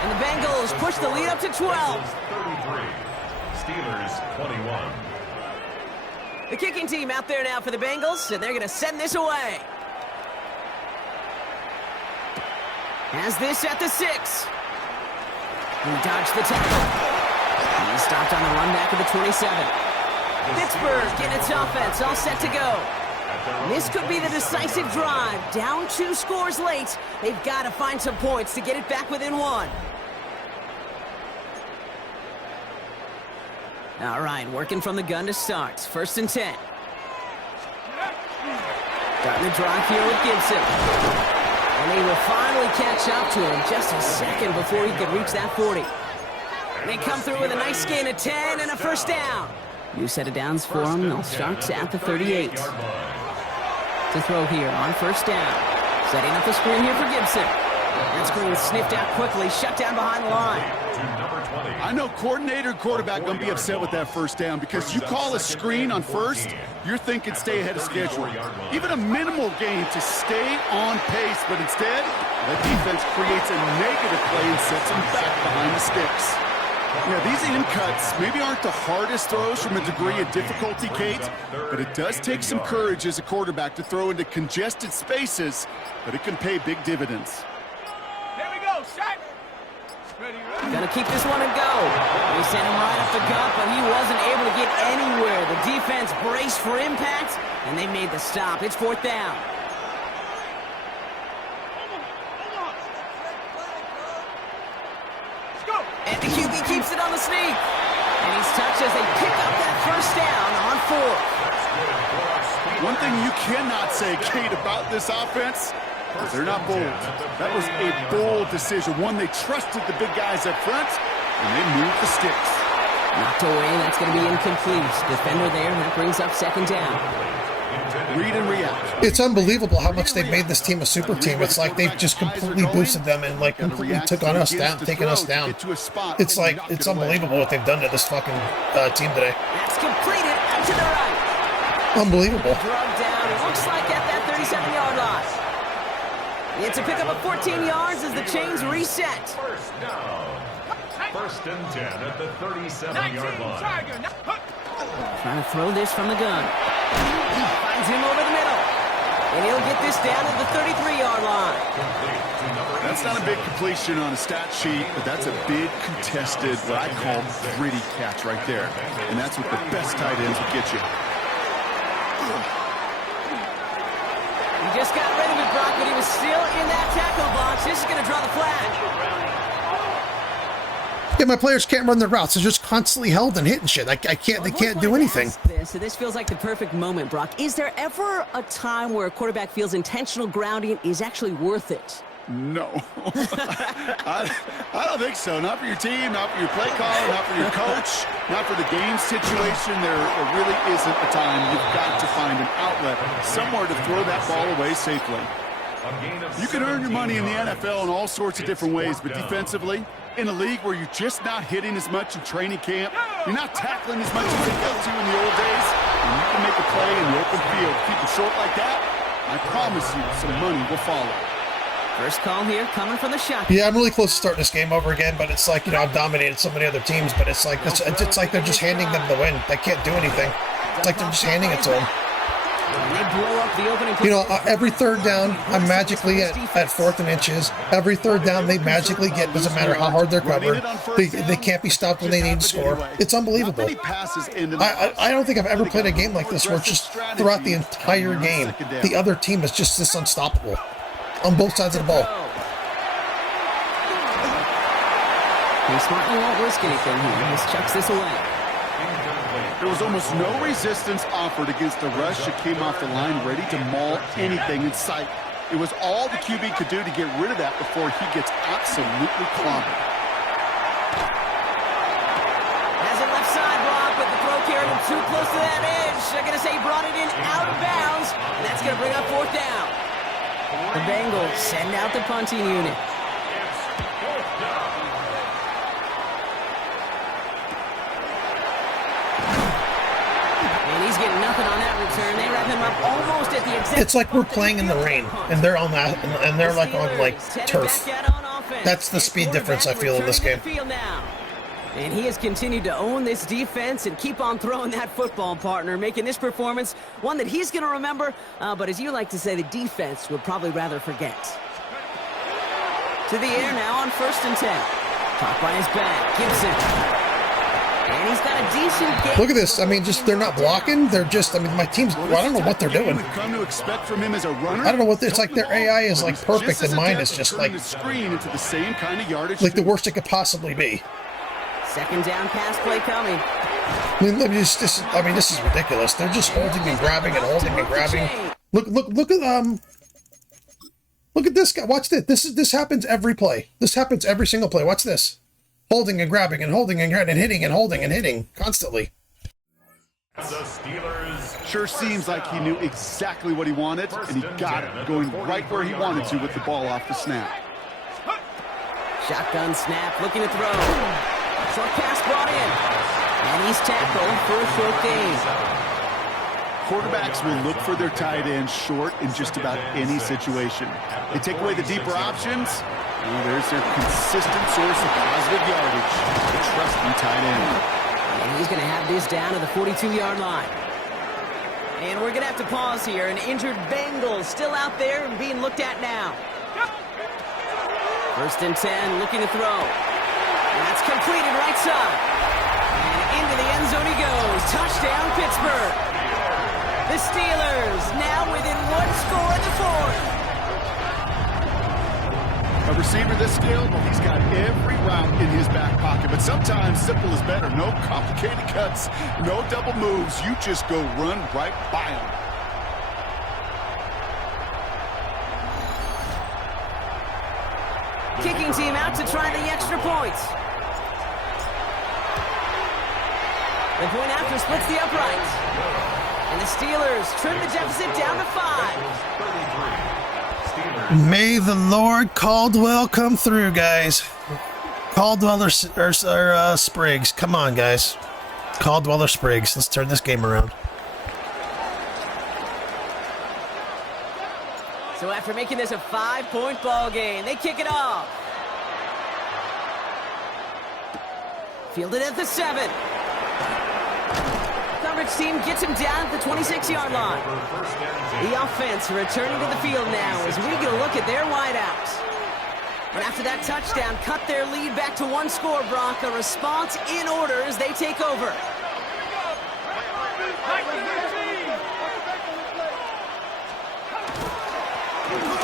And the Bengals push the lead up to 12. Bengals 33, Steelers 21. The kicking team out there now for the Bengals, and they're going to send this away. Has this at the 6. He dodged the tackle. He stopped on the run back of the 27. Pittsburgh getting its offense all set to go. This could be the decisive drive. Down 2 scores late. They've got to find some points to get it back within 1. All right, working from the gun to start. 1st and 10. Starting the drive here with Gibson. And they will finally catch up to him just a second before he could reach that 40. They come through with a nice gain of 10 and a 1st down. New set of downs for them. They'll start at the 38. To throw here on 1st down. Setting up the screen here for Gibson. That screen sniffed out quickly, shut down behind the line. I know coordinator and quarterback going to be upset with that 1st down because you call a screen on 1st, you're thinking stay ahead of schedule. Even a minimal gain to stay on pace, but instead, the defense creates a negative play and sets them back behind the sticks. Yeah, these in cuts maybe aren't the hardest throws from a degree of difficulty, Kate, but it does take some courage as a quarterback to throw into congested spaces, but it can pay big dividends. Here we go, set. Ready, ready. Gonna keep this one and go. They sent him right up the gut, but he wasn't able to get anywhere. The defense braced for impact, and they made the stop. It's 4th down. And the QB keeps it on the sneak. And he's touched as they pick up that 1st down on 4th. One thing you cannot say, Kate, about this offense is they're not bold. That was a bold decision, one they trusted the big guys up front, and they moved the sticks. Knocked away, that's going to be incomplete. Defender there, and that brings up 2nd down. Read and react. It's unbelievable how much they've made this team a super team. It's like they've just completely boosted them and like completely took on us down, taken us down. It's like, it's unbelievable what they've done to this fucking team today. That's completed out to the right. Unbelievable. Drugged down, it looks like at that 37-yard line. It's a pickup of 14 yards as the chains reset. 1st down. 1st and 10 at the 37-yard line. Trying to throw this from the gun. Finds him over the middle. And he'll get this down at the 33-yard line. That's not a big completion on a stat sheet, but that's a big contested, what I call gritty catch right there. And that's what the best tight ends will get you. He just got rid of it, Brock, but he was still in that tackle box. This is going to draw the flag. Yeah, my players can't run their routes. They're just constantly held and hitting shit. They can't do anything. This feels like the perfect moment, Brock. Is there ever a time where a quarterback feels intentional grounding is actually worth it? No. I don't think so. Not for your team, not for your play caller, not for your coach, not for the game situation. There really isn't a time. You've got to find an outlet, somewhere to throw that ball away safely. You can earn your money in the NFL in all sorts of different ways, but defensively, in a league where you're just not hitting as much in training camp, you're not tackling as much as they go to in the old days, and you can make a play in the open field. Keep it short like that, I promise you some money will follow. First call here coming from the shotgun. Yeah, I'm really close to starting this game over again, but it's like, you know, I've dominated so many other teams, but it's like they're just handing them the win. They can't do anything. It's like they're just handing it to them. And they blow up the opening. You know, every 3rd down, I'm magically at 4th and inches. Every 3rd down, they magically get. Doesn't matter how hard they're covered. They can't be stopped when they need to score. It's unbelievable. I don't think I've ever played a game like this where it's just throughout the entire game, the other team is just this unstoppable on both sides of the ball. He smartly won't risk anything here. He just chucks this away. There was almost no resistance offered against the rush that came off the line ready to maul anything in sight. It was all the QB could do to get rid of that before he gets absolutely clobbered. Has it left side, Brock, but the throw carried him too close to that edge. They're going to say he brought it in out of bounds, and that's going to bring up 4th down. The Bengals send out the punting unit. And he's getting nothing on that return. They wrap him up almost at the exact. It's like we're playing in the rain, and they're on that, and they're like on like turf. That's the speed difference I feel in this game. And he has continued to own this defense and keep on throwing that football, partner, making this performance one that he's going to remember, but as you like to say, the defense would probably rather forget. To the air now on 1st and 10. Caught by his back, Gibson. And he's got a decent game. Look at this. I mean, just they're not blocking. They're just, I mean, my team's, well, I don't know what they're doing. Come to expect from him as a runner. I don't know what, it's like their AI is like perfect and mine is just like, screen into the same kind of yardage. Like the worst it could possibly be. 2nd down pass play coming. I mean, this is ridiculous. They're just holding and grabbing and holding and grabbing. Look at this guy. Watch this. This happens every play. This happens every single play. Watch this. Holding and grabbing and holding and grabbing and hitting and holding and hitting constantly. The Steelers. Sure seems like he knew exactly what he wanted, and he got it, going right where he wanted to with the ball off the snap. Shotgun snap, looking to throw. Short pass brought in. And he's tackled for a short gain. Quarterbacks will look for their tight end short in just about any situation. They take away the deeper options. Well, there's their consistent source of positive yardage. The trusty tight end. And he's going to have this down to the 42-yard line. And we're going to have to pause here. An injured Bengals still out there and being looked at now. 1st and 10, looking to throw. And that's completed right side. And into the end zone he goes. Touchdown, Pittsburgh. The Steelers now within 1 score in the 4th. A receiver this skilled, well, he's got every route in his back pocket. But sometimes simple is better. No complicated cuts, no double moves. You just go run right by him. Kicking team out to try the extra points. The point after splits the uprights. And the Steelers trim the deficit down to 5. May the Lord Caldwell come through, guys. Caldwell or Spriggs. Come on, guys. Caldwell or Spriggs. Let's turn this game around. So after making this a 5-point ball game, they kick it off. Fielded at the 7. Coverage team gets him down at the 26-yard line. The offense returning to the field now as we get a look at their wideouts. And after that touchdown, cut their lead back to 1 score, Brock. A response in order as they take over.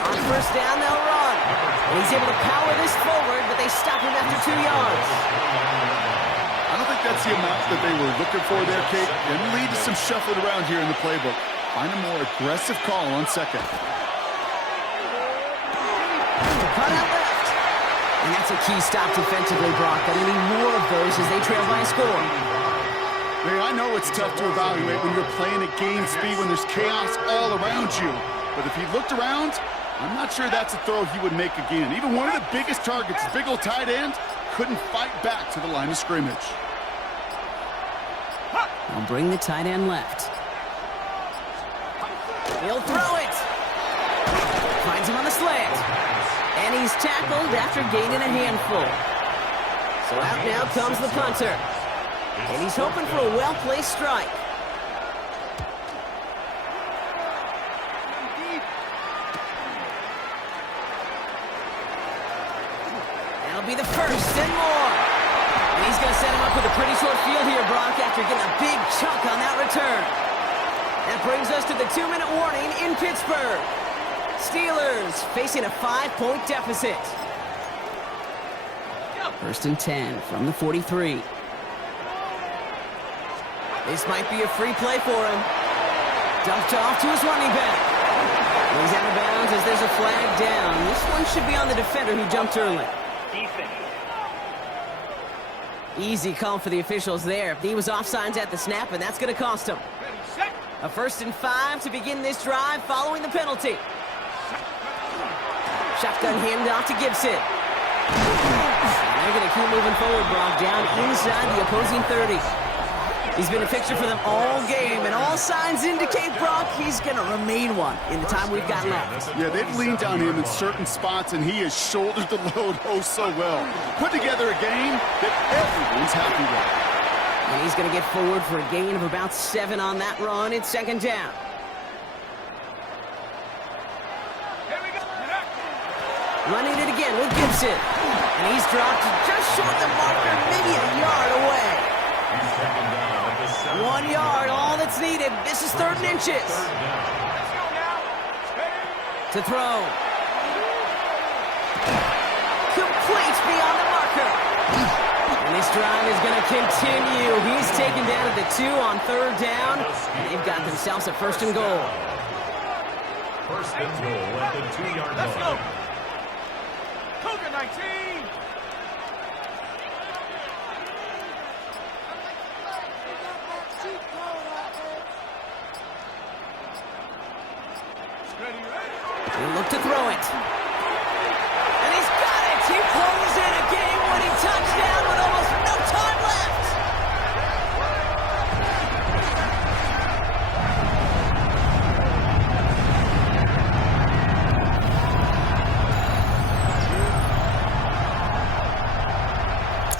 On 1st down, they'll run. And he's able to power this forward, but they stop him after 2 yards. I don't think that's the amount that they were looking for there, Kate. And lead to some shuffling around here in the playbook. Find a more aggressive call on 2nd. Cut out left. And that's a key stop defensively, Brock. They need more of those as they trail by a score. Hey, I know it's tough to evaluate when you're playing at game speed, when there's chaos all around you. But if he looked around, I'm not sure that's a throw he would make again. Even one of the biggest targets, his big old tight end, couldn't fight back to the line of scrimmage. They'll bring the tight end left. He'll throw it. Finds him on the slant. And he's tackled after gaining a handful. So out now comes the punter. And he's hoping for a well-placed strike. That'll be the 1st and more. And he's going to set him up with a pretty short field here, Brock, after getting a big chunk on that return. That brings us to the 2-minute warning in Pittsburgh. Steelers facing a 5-point deficit. 1st and 10 from the 43. This might be a free play for him. Dumped off to his running back. He's out of bounds as there's a flag down. This one should be on the defender who jumped early. Defense. Easy call for the officials there. He was offsides at the snap, and that's going to cost him. A 1st and 5 to begin this drive following the penalty. Shotgun handoff to Gibson. And they're going to keep moving forward, Brock, down inside the opposing 30. He's been a fixture for them all game, and all signs indicate, Brock, he's going to remain one in the time we've got left. Yeah, they've leaned on him in certain spots, and he has shouldered the load oh so well. Put together a game that everyone's happy with. And he's going to get forward for a gain of about 7 on that run. It's second down. Here we go. Running it again with Gibson. And he's dropped just short the marker, maybe a yard away. 1 yard, all that's needed. This is 3rd and inches. Let's go now. To throw. Complete beyond the marker. And this drive is going to continue. He's taken down at the 2 on 3rd down. And they've got themselves a 1st and goal. 1st and goal at the 2-yard line. Let's go. Cougar 19. He'll look to throw it. And he's got it! He pulls in a game-winning touchdown with almost no time left!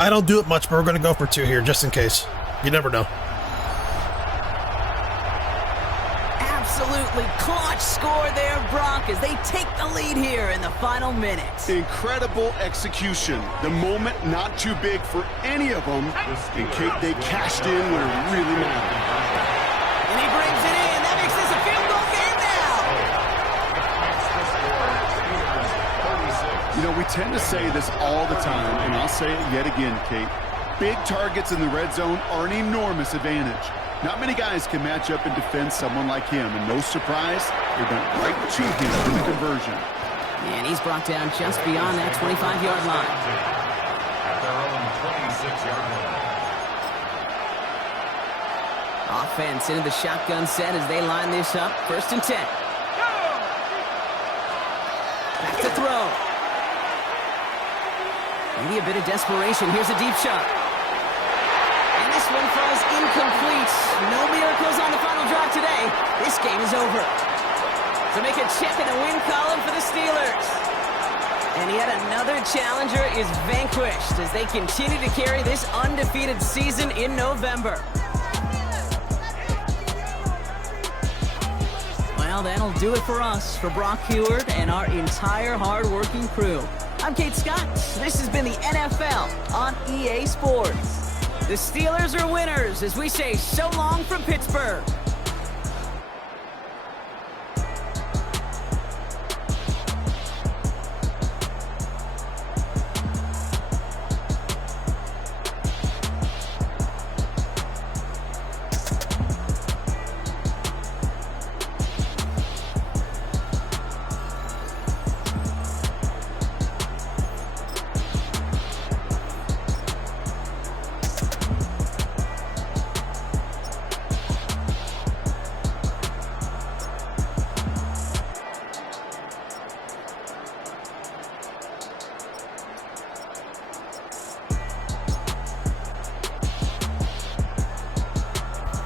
I don't do it much, but we're going to go for 2 here, just in case. You never know. Absolutely clutch score there, Brock, as they take the lead here in the final minute. Incredible execution. The moment not too big for any of them. And Kate, they cashed in when it really mattered. And he brings it in. That makes this a field goal game now. You know, we tend to say this all the time, and I'll say it yet again, Kate. Big targets in the red zone are an enormous advantage. Not many guys can match up and defend someone like him, and no surprise, they went right to him in the conversion. And he's brought down just beyond that 25-yard line. At their own 26-yard line. Offense into the shotgun set as they line this up. 1st and 10. Back to throw. Maybe a bit of desperation. Here's a deep shot. And this one falls incomplete. No miracles on the final drive today. This game is over. To make a check in the win column for the Steelers. And yet another challenger is vanquished as they continue to carry this undefeated season in November. Well, that'll do it for us, for Brock Huard and our entire hard-working crew. I'm Kate Scott. This has been the NFL on EA Sports. The Steelers are winners as we say so long from Pittsburgh.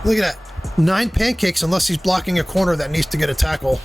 Look at that. 9 pancakes unless he's blocking a corner that needs to get a tackle.